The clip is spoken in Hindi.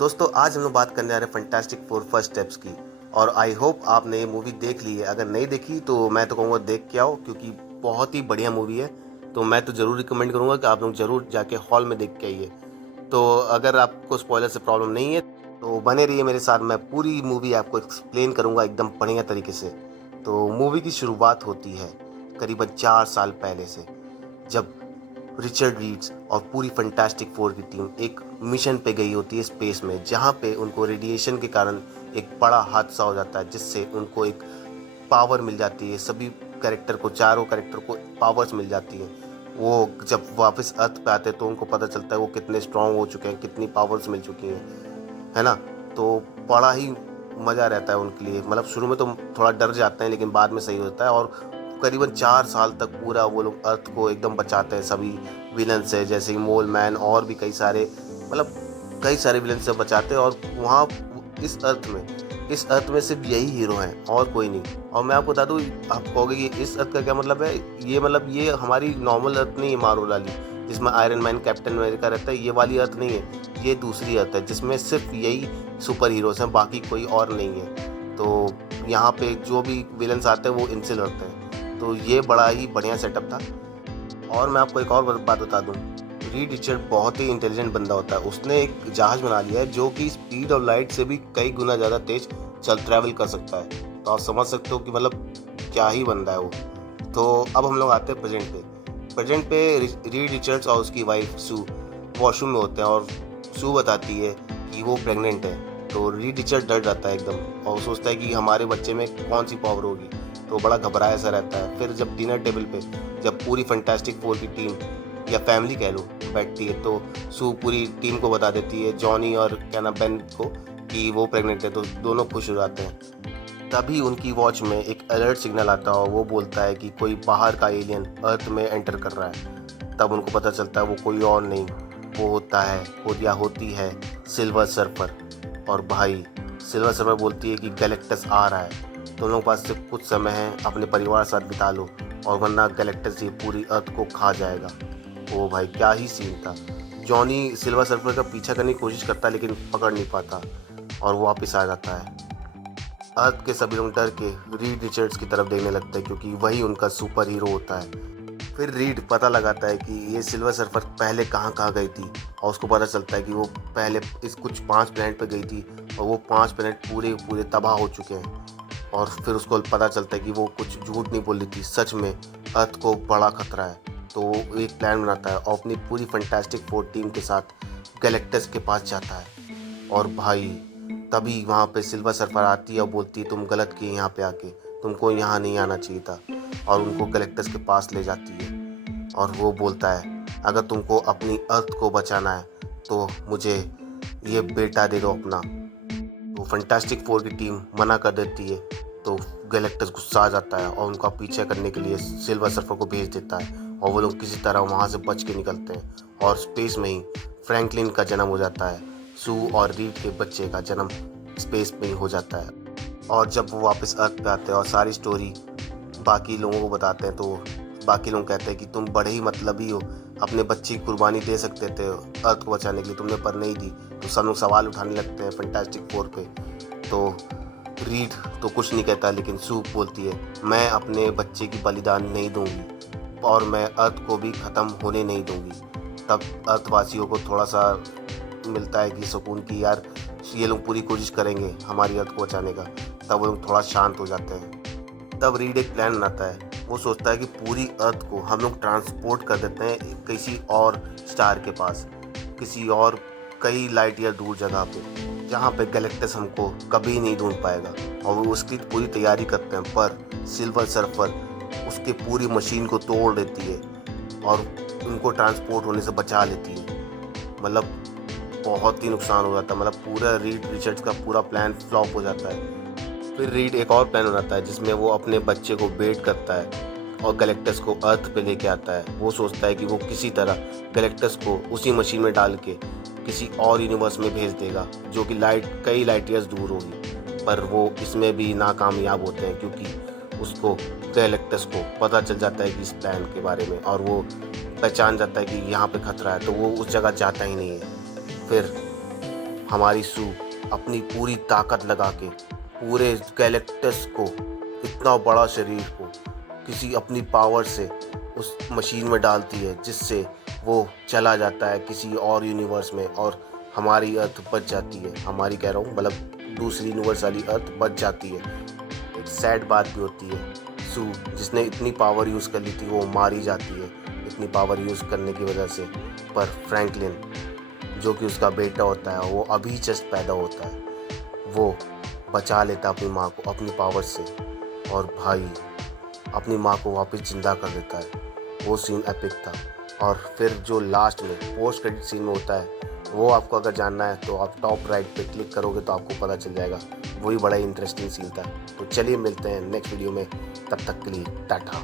दोस्तों आज हम लोग बात करने आ रहे हैं फैंटास्टिक फोर फर्स्ट स्टेप्स की। और आई होप आपने ये मूवी देख ली है। अगर नहीं देखी तो मैं तो कहूँगा देख के आओ, क्योंकि बहुत ही बढ़िया मूवी है। तो मैं तो ज़रूर रिकमेंड करूँगा कि आप लोग ज़रूर जाके हॉल में देख के आइए। तो अगर आपको स्पॉइलर से प्रॉब्लम नहीं है तो बने रहिए मेरे साथ। मैं पूरी मूवी आपको एक्सप्लेन करूँगा एकदम बढ़िया तरीके से। तो मूवी की शुरुआत होती है करीबन 4 साल पहले से, जब रिचर्ड रीड्स और पूरी फैंटास्टिक फोर की टीम एक मिशन पे गई होती है स्पेस में, जहाँ पे उनको रेडिएशन के कारण एक बड़ा हादसा हो जाता है, जिससे उनको एक पावर मिल जाती है। सभी कैरेक्टर को, चारों कैरेक्टर को पावर्स मिल जाती हैं। वो जब वापस अर्थ पे आते हैं तो उनको पता चलता है वो कितने स्ट्रांग हो चुके हैं, कितनी पावर्स मिल चुकी हैं, है ना। तो बड़ा ही मज़ा रहता है उनके लिए। मतलब शुरू में तो थोड़ा डर जाते हैं, लेकिन बाद में सही होता है। और करीबन 4 साल तक पूरा वो लोग अर्थ को एकदम बचाते हैं सभी विलन से, जैसे कि मोल मैन और भी कई सारे, मतलब कई सारे विलन से बचाते हैं। और वहाँ इस अर्थ में सिर्फ यही हीरो हैं और कोई नहीं। और मैं आपको बता दूँ, आप कहोगे कि इस अर्थ का क्या मतलब है। ये हमारी नॉर्मल अर्थ नहीं है, मारो वाली, जिसमें आयरन मैन, कैप्टन अमेरिका रहता है। ये वाली अर्थ नहीं है, ये दूसरी अर्थ है जिसमें सिर्फ यही सुपर हीरोज हैं, बाकी कोई और नहीं है। तो यहाँ पे जो भी विलन्स आते हैं वो इनसे लड़ते हैं। तो ये बड़ा ही बढ़िया सेटअप था। और मैं आपको एक और बात बता दूं, रीड रिचर्ड बहुत ही इंटेलिजेंट बंदा होता है। उसने एक जहाज़ बना लिया है जो कि स्पीड ऑफ लाइट से भी कई गुना ज़्यादा तेज ट्रैवल कर सकता है। तो आप समझ सकते हो कि मतलब क्या ही बंदा है वो। तो अब हम लोग आते हैं प्रेजेंट पे रीड रिचर्ड्स और उसकी वाइफ सू वॉशरूम में होते हैं, और सू बताती है कि वो प्रेग्नेंट है। तो रीड रिचर्ड डर जाता है एकदम, और सोचता है कि हमारे बच्चे में कौन सी पावर होगी। तो बड़ा घबराया सा रहता है। फिर जब डिनर टेबल पे जब पूरी फैंटास्टिक फोर की टीम, या फैमिली कह लो, बैठती है, तो सू पूरी टीम को बता देती है, जॉनी और क्या नाम बेन को, कि वो प्रेग्नेंट है। तो दोनों खुश हो जाते हैं। तभी उनकी वॉच में एक अलर्ट सिग्नल आता है, और वो बोलता है कि कोई बाहर का एलियन अर्थ में एंटर कर रहा है। तब उनको पता चलता है वो कोई और नहीं, वो होती है सिल्वर सर्फर। और भाई सिल्वर सर्फर बोलती है कि गैलेक्टस आ रहा है, तो उन लोगों के पास सिर्फ कुछ समय है, अपने परिवार के साथ बिता लो, और वरना गैलेक्टस ये पूरी अर्थ को खा जाएगा। ओ भाई क्या ही सीन था। जॉनी सिल्वर सर्फर का पीछा करने की कोशिश करता है, लेकिन पकड़ नहीं पाता, और वो वापस आ जाता है। अर्थ के सभी लोग डर के रीड रिचर्ड्स की तरफ देखने लगते हैं, क्योंकि वही उनका सुपर हीरो होता है। फिर रीड पता लगाता है कि ये सिल्वर सर्फर पहले कहाँ कहाँ गई थी, और उसको पता चलता है कि वो पहले इस कुछ 5 प्लैनेट पर गई थी, और वो 5 प्लैनेट पूरे पूरे तबाह हो चुके हैं। और फिर उसको पता चलता है कि वो कुछ झूठ नहीं बोल रही थी, सच में अर्थ को बड़ा खतरा है। तो वो एक प्लान बनाता है और अपनी पूरी फैंटास्टिक फोर टीम के साथ गैलेक्टस के पास जाता है। और भाई तभी वहाँ पे सिल्वर सर्फर आती है और बोलती है तुम गलत किए यहाँ पे आके, तुमको यहाँ नहीं आना चाहिए था। और उनको गैलेक्टस के पास ले जाती है, और वो बोलता है अगर तुमको अपनी अर्थ को बचाना है तो मुझे ये बेटा दे दो अपना। तो फैंटास्टिक फोर की टीम मना कर देती है। तो गैलेक्टस गुस्सा आ जाता है और उनका पीछा करने के लिए सिल्वर सर्फर को भेज देता है, और वो लोग किसी तरह वहाँ से बच के निकलते हैं। और स्पेस में ही फ्रैंकलिन का जन्म हो जाता है। सू और रीड के बच्चे का जन्म स्पेस में ही हो जाता है। और जब वो वापस अर्थ पे आते हैं और सारी स्टोरी बाकी लोगों को बताते हैं, तो बाकी लोग कहते हैं कि तुम बड़े ही मतलबी हो, अपने बच्चे की कुर्बानी दे सकते थे अर्थ को बचाने के लिए, तुमने पर नहीं दी। तो सब लोग सवाल उठाने लगते हैं फैंटास्टिक फोर पे। तो रीड तो कुछ नहीं कहता, लेकिन सू बोलती है मैं अपने बच्चे की बलिदान नहीं दूंगी, और मैं अर्थ को भी ख़त्म होने नहीं दूंगी। तब अर्थवासियों को थोड़ा सा मिलता है कि सुकून की यार ये लोग पूरी कोशिश करेंगे हमारी अर्थ को बचाने का। तब वो लोग थोड़ा शांत हो जाते हैं। तब रीड एक प्लान बनाता है। वो सोचता है कि पूरी अर्थ को हम लोग ट्रांसपोर्ट कर देते हैं किसी और स्टार के पास, किसी और कई लाइट ईयर दूर जगह पे, जहाँ पे गैलेक्टस हमको कभी नहीं ढूंढ पाएगा। और वो उसकी पूरी तैयारी करते हैं, पर सिल्वर सर्फर उसके पूरी मशीन को तोड़ देती है और उनको ट्रांसपोर्ट होने से बचा लेती है। मतलब बहुत ही नुकसान हो जाता है। मतलब पूरा रीड रिचर्ड्स का पूरा प्लान फ्लॉप हो जाता है। फिर रीड एक और प्लान बनाता है, जिसमें वो अपने बच्चे को बेट करता है और गैलेक्टस को अर्थ पे लेके आता है। वो सोचता है कि वो किसी तरह गैलेक्टस को उसी मशीन में डाल के किसी और यूनिवर्स में भेज देगा, जो कि कई लाइट ईयर्स दूर होगी। पर वो इसमें भी नाकामयाब होते हैं, क्योंकि उसको गैलेक्टस को पता चल जाता है कि इस प्लान के बारे में, और वो पहचान जाता है कि यहाँ पे खतरा है। तो वो उस जगह जाता ही नहीं है। फिर हमारी सू अपनी पूरी ताकत लगा के पूरे गैलेक्टस को, इतना बड़ा शरीर को, किसी अपनी पावर से उस मशीन में डालती है, जिससे वो चला जाता है किसी और यूनिवर्स में और हमारी अर्थ बच जाती है। हमारी कह रहा हूँ मतलब दूसरी यूनिवर्स वाली अर्थ बच जाती है। एक सैड बात भी होती है, सू जिसने इतनी पावर यूज़ कर ली थी वो मारी जाती है इतनी पावर यूज़ करने की वजह से। पर फ्रैंकलिन जो कि उसका बेटा होता है, वो अभी जस्ट पैदा होता है, वो बचा लेता अपनी माँ को अपनी पावर से और भाई अपनी माँ को वापस ज़िंदा कर देता है। वो सीन एपिक था। और फिर जो लास्ट में पोस्ट क्रेडिट सीन में होता है, वो आपको अगर जानना है तो आप टॉप राइट पे क्लिक करोगे तो आपको पता चल जाएगा। वही बड़ा इंटरेस्टिंग सीन था। तो चलिए मिलते हैं नेक्स्ट वीडियो में, तब तक के लिए टाटा।